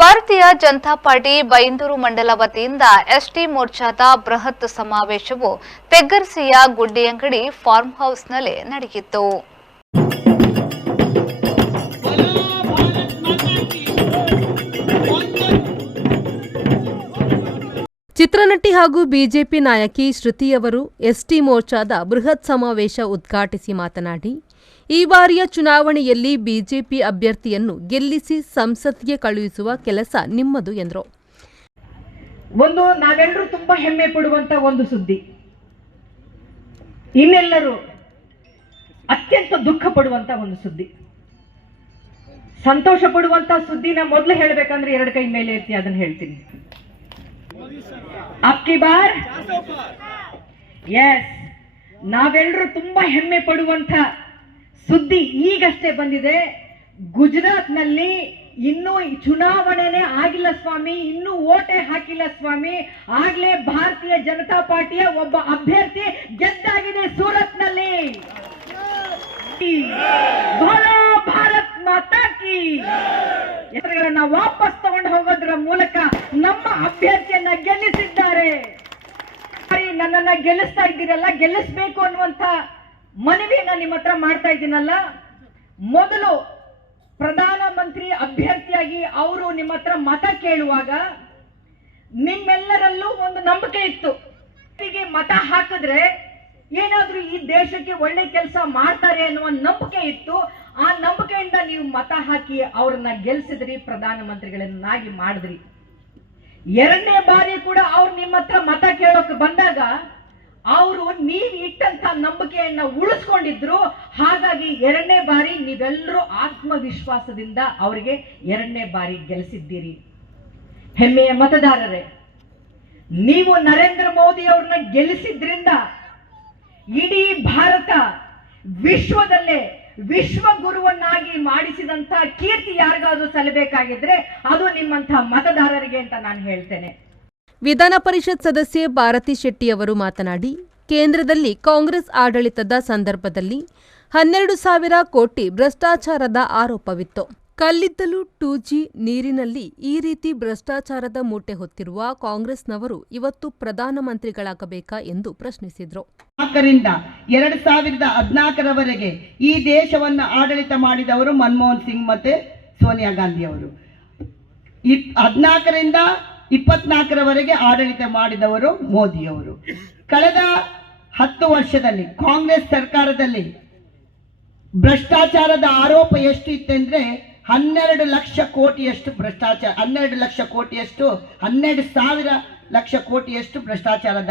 ಭಾರತೀಯ ಜನತಾ ಪಾರ್ಟಿ ಬೈಂದೂರು ಮಂಡಲ ವತಿಯಿಂದ ಎಸ್ಟಿ ಮೋರ್ಚಾದ ಬೃಹತ್ ಸಮಾವೇಶವು ತೆಗ್ಗರ್ಸಿಯ ಗುಡ್ಡಿಯಂಗಡಿ ಫಾರ್ಮ್ ಹೌಸ್ನಲ್ಲಿ ನಡೆಯಿತು. ಚಿತ್ರನಟಿ ಹಾಗೂ ಬಿಜೆಪಿ ನಾಯಕಿ ಶ್ರುತಿಯವರು ಎಸ್ಟಿ ಮೋರ್ಚಾದ ಬೃಹತ್ ಸಮಾವೇಶ ಉದ್ಘಾಟಿಸಿ ಮಾತನಾಡಿ, ಈ ಬಾರಿಯ ಚುನಾವಣೆಯಲ್ಲಿ ಬಿಜೆಪಿ ಅಭ್ಯರ್ಥಿಯನ್ನು ಗೆಲ್ಲಿಸಿ ಸಂಸತ್ಗೆ ಕಳುಹಿಸುವ ಕೆಲಸ ನಿಮ್ಮದು ಎಂದರು. ನಾವೆಲ್ಲರೂ ತುಂಬಾ ಹೆಮ್ಮೆ ಪಡುವಂತ ಒಂದು ಸುದ್ದಿ, ಇನ್ನೆಲ್ಲರೂ ಅತ್ಯಂತ ದುಃಖ ಪಡುವಂತ ಒಂದು ಸುದ್ದಿ. ಸಂತೋಷ ಪಡುವಂತ ಸುದ್ದಿನ ಮೊದಲು ಹೇಳಬೇಕಂದ್ರೆ ಎರಡು ಕೈ ಮೇಲೆ ಎತ್ತಿ ಅದನ್ನ ಹೇಳ್ತೀನಿ. ಅಬ್ಕಿ ಬಾರ್ ಎಸ್, ನಾವೆಲ್ಲರೂ ತುಂಬಾ ಹೆಮ್ಮೆ ಪಡುವಂತ ಸುದ್ದಿ ಈಗಷ್ಟೇ ಬಂದಿದೆ. ಗುಜರಾತ್ನಲ್ಲಿ ಇನ್ನೂ ಚುನಾವಣೆನೇ ಆಗಿಲ್ಲ ಸ್ವಾಮಿ, ಇನ್ನೂ ಓಟೆ ಹಾಕಿಲ್ಲ ಸ್ವಾಮಿ, ಆಗ್ಲೇ ಭಾರತೀಯ ಜನತಾ ಪಾರ್ಟಿಯ ಒಬ್ಬ ಅಭ್ಯರ್ಥಿ ಗೆದ್ದಾಗಿದೆ ಸೂರತ್ನಲ್ಲಿ. ಭಲೋ ಭಾರತ್ ಮಾತಾ ಕಿ ಹೆಸರುಗಳನ್ನ ವಾಪಸ್ ತಗೊಂಡು ಹೋಗೋದ್ರ ಮೂಲಕ ನಮ್ಮ ಅಭ್ಯರ್ಥಿಯನ್ನ ಗೆಲ್ಲಿಸಿದ್ದಾರೆ. ನನ್ನನ್ನ ಗೆಲ್ಲಿಸ್ತಾ ಇದ್ದೀರಲ್ಲ, ಗೆಲ್ಲಿಸ್ಬೇಕು ಅನ್ನುವಂತ ಮನವಿಯನ್ನ ನಿಮ್ಮ ಹತ್ರ ಮಾಡ್ತಾ ಇದ್ದೀನಲ್ಲ. ಮೊದಲು ಪ್ರಧಾನಮಂತ್ರಿ ಅಭ್ಯರ್ಥಿಯಾಗಿ ಅವರು ನಿಮ್ಮ ಹತ್ರ ಮತ ಕೇಳುವಾಗ ನಿಮ್ಮೆಲ್ಲರಲ್ಲೂ ಒಂದು ನಂಬಿಕೆ ಇತ್ತು, ಮತ ಹಾಕಿದ್ರೆ ಏನಾದ್ರೂ ಈ ದೇಶಕ್ಕೆ ಒಳ್ಳೆ ಕೆಲಸ ಮಾಡ್ತಾರೆ ಅನ್ನುವ ನಂಬಿಕೆ ಇತ್ತು. ಆ ನಂಬಿಕೆಯಿಂದ ನೀವು ಮತ ಹಾಕಿ ಅವ್ರನ್ನ ಗೆಲ್ಸಿದ್ರಿ, ಪ್ರಧಾನಮಂತ್ರಿಗಳನ್ನಾಗಿ ಮಾಡಿದ್ರಿ. ಎರಡನೇ ಬಾರಿ ಕೂಡ ಅವ್ರು ನಿಮ್ಮ ಹತ್ರ ಮತ ಕೇಳೋಕೆ ಬಂದಾಗ ಅವರು ನೀವು ಇಟ್ಟಂತ ನಂಬಿಕೆಯನ್ನ ಉಳಿಸ್ಕೊಂಡಿದ್ರು. ಹಾಗಾಗಿ ಎರಡನೇ ಬಾರಿ ನೀವೆಲ್ಲರೂ ಆತ್ಮವಿಶ್ವಾಸದಿಂದ ಅವರಿಗೆ ಎರಡನೇ ಬಾರಿ ಗೆಲ್ಲಿಸಿದ್ದೀರಿ. ಹೆಮ್ಮೆಯ ಮತದಾರರೇ, ನೀವು ನರೇಂದ್ರ ಮೋದಿ ಅವ್ರನ್ನ ಗೆಲ್ಲಿಸಿದ್ರಿಂದ ಇಡೀ ಭಾರತ ವಿಶ್ವದಲ್ಲೇ ವಿಶ್ವಗುರುವನ್ನಾಗಿ ಮಾಡಿಸಿದಂತ ಕೀರ್ತಿ ಯಾರಿಗಾದ್ರೂ ಸಲ್ಲಬೇಕಾಗಿದ್ರೆ ಅದು ನಿಮ್ಮಂತ ಮತದಾರರಿಗೆ ಅಂತ ನಾನು ಹೇಳ್ತೇನೆ. ವಿಧಾನ ಪರಿಷತ್ ಸದಸ್ಯೆ ಭಾರತಿ ಶೆಟ್ಟಿಯವರು ಮಾತನಾಡಿ, ಕೇಂದ್ರದಲ್ಲಿ ಕಾಂಗ್ರೆಸ್ ಆಡಳಿತದ ಸಂದರ್ಭದಲ್ಲಿ 12,000 ಕೋಟಿ ಭ್ರಷ್ಟಾಚಾರದ ಆರೋಪವಿತ್ತು. ಕಲ್ಲಿದ್ದಲು 2G ನೀರಿನಲ್ಲಿ ಈ ರೀತಿ ಭ್ರಷ್ಟಾಚಾರದ ಮೂಟೆ ಹೊತ್ತಿರುವ ಕಾಂಗ್ರೆಸ್ನವರು ಇವತ್ತು ಪ್ರಧಾನಮಂತ್ರಿಗಳಾಗಬೇಕಾ ಎಂದು ಪ್ರಶ್ನಿಸಿದರು. 2014ರವರೆಗೆ ಈ ದೇಶವನ್ನು ಆಡಳಿತ ಮಾಡಿದವರು ಮನಮೋಹನ್ ಸಿಂಗ್ ಮತ್ತೆ ಸೋನಿಯಾ ಗಾಂಧಿ ಅವರು. 14ರಿಂದ 24ರವರೆಗೆ ಆಡಳಿತ ಮಾಡಿದವರು ಮೋದಿಯವರು. ಕಳೆದ 10 ವರ್ಷದಲ್ಲಿ ಕಾಂಗ್ರೆಸ್ ಸರ್ಕಾರದಲ್ಲಿ ಭ್ರಷ್ಟಾಚಾರದ ಆರೋಪ ಎಷ್ಟು ಇತ್ತೆಂದ್ರೆ 12 ಲಕ್ಷ ಕೋಟಿಯಷ್ಟು ಭ್ರಷ್ಟಾಚಾರ, 12 ಲಕ್ಷ ಕೋಟಿಯಷ್ಟು, 12,000 ಲಕ್ಷ ಕೋಟಿಯಷ್ಟು ಭ್ರಷ್ಟಾಚಾರದ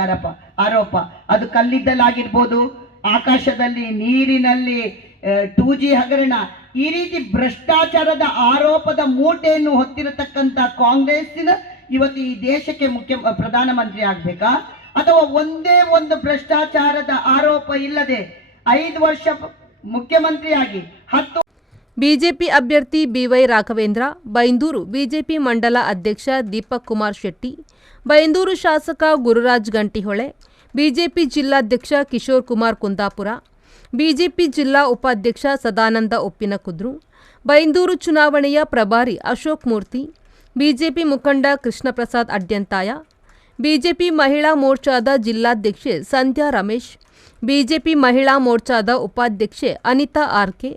ಆರೋಪ. ಅದು ಕಲ್ಲಿದ್ದಲಾಗಿರ್ಬೋದು, ಆಕಾಶದಲ್ಲಿ, ನೀರಿನಲ್ಲಿ, 2G ಹಗರಣ, ಈ ರೀತಿ ಭ್ರಷ್ಟಾಚಾರದ ಆರೋಪದ ಮೂಟೆಯನ್ನು ಹೊತ್ತಿರತಕ್ಕಂಥ ಕಾಂಗ್ರೆಸ್ಸಿನ ಇವತ್ತು ಈ ದೇಶಕ್ಕೆ ಪ್ರಧಾನಮಂತ್ರಿ ಆಗ್ಬೇಕಾ? ಅಥವಾ ಒಂದೇ ಒಂದು ಭ್ರಷ್ಟಾಚಾರದ ಆರೋಪ ಇಲ್ಲದೆ 5 ವರ್ಷ ಮುಖ್ಯಮಂತ್ರಿಯಾಗಿ 10 ಬಿಜೆಪಿ ಅಭ್ಯರ್ಥಿ ಬಿವೈ ರಾಘವೇಂದ್ರ, ಬೈಂದೂರು ಬಿಜೆಪಿ ಮಂಡಲ ಅಧ್ಯಕ್ಷ ದೀಪಕ್ ಕುಮಾರ್ ಶೆಟ್ಟಿ, ಬೈಂದೂರು ಶಾಸಕ ಗುರುರಾಜ್ ಗಂಟಿಹೊಳೆ, ಬಿಜೆಪಿ ಜಿಲ್ಲಾಧ್ಯಕ್ಷ ಕಿಶೋರ್ ಕುಮಾರ್ ಕುಂದಾಪುರ, ಬಿಜೆಪಿ ಜಿಲ್ಲಾ ಉಪಾಧ್ಯಕ್ಷ ಸದಾನಂದ ಉಪ್ಪಿನಕುದ್ರು, ಬೈಂದೂರು ಚುನಾವಣೆಯ ಪ್ರಭಾರಿ ಅಶೋಕ್ ಮೂರ್ತಿ, ಬಿಜೆಪಿ ಮುಖಂಡ ಕೃಷ್ಣಪ್ರಸಾದ್ ಅಡ್ಯಂತಾಯ, ಬಿಜೆಪಿ ಮಹಿಳಾ ಮೋರ್ಚಾದ ಜಿಲ್ಲಾಧ್ಯಕ್ಷೆ ಸಂಧ್ಯಾ ರಮೇಶ್, ಬಿಜೆಪಿ ಮಹಿಳಾ ಮೋರ್ಚಾದ ಉಪಾಧ್ಯಕ್ಷೆ ಅನಿತಾ ಆರ್ಕೆ,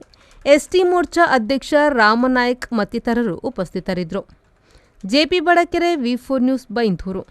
ಎಸ್ಟಿ ಮೋರ್ಚಾ ಅಧ್ಯಕ್ಷ ರಾಮನಾಯಕ್ ಮತ್ತಿತರರು ಉಪಸ್ಥಿತರಿದ್ದರು. ಜೆಪಿ ಬಡಕೆರೆ, ವಿ4 ನ್ಯೂಸ್, ಬೈಂದೂರು.